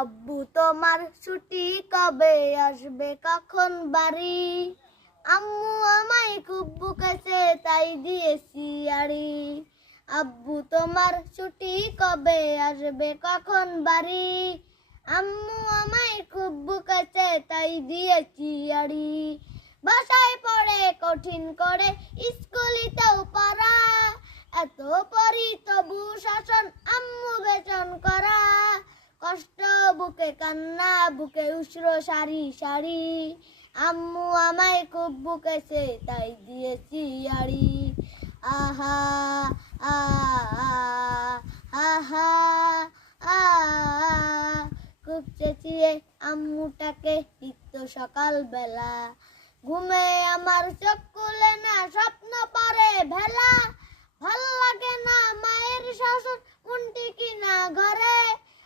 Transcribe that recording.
আব্বু তোমার ছুটি কবে আসবে কখন বাড়ি? আম্মু আমায় খুব বকেছে তাই দিয়েছি আড়ি। আব্বু তোমার ছুটি কবে আসবে কখন বাড়ি? আম্মু আমায় খুব বকেছে তাই দিয়েছি আড়ি। বাসায় পড়ে কঠিন করে স্কুলিতেও পড়া, এত পড়ি তবু শাসন আম্মু বেচন করা। কষ্ট বুকে কান্না বুকে উষ্ণ সারি সারি, আম্মু আমায় খুব বকেছে তাই দিয়েছি আড়ি। আহা আহা আহা আহা, খুব চেঁচিয়ে আম্মুটাকে নিত্য সকাল বেলা। ঘুমে আমার চোখ খুলে না, স্বপ্ন পড়ে ভেলা। ভাল লাগে না মায়ের শাসন, মনটি কিনা ঘরে।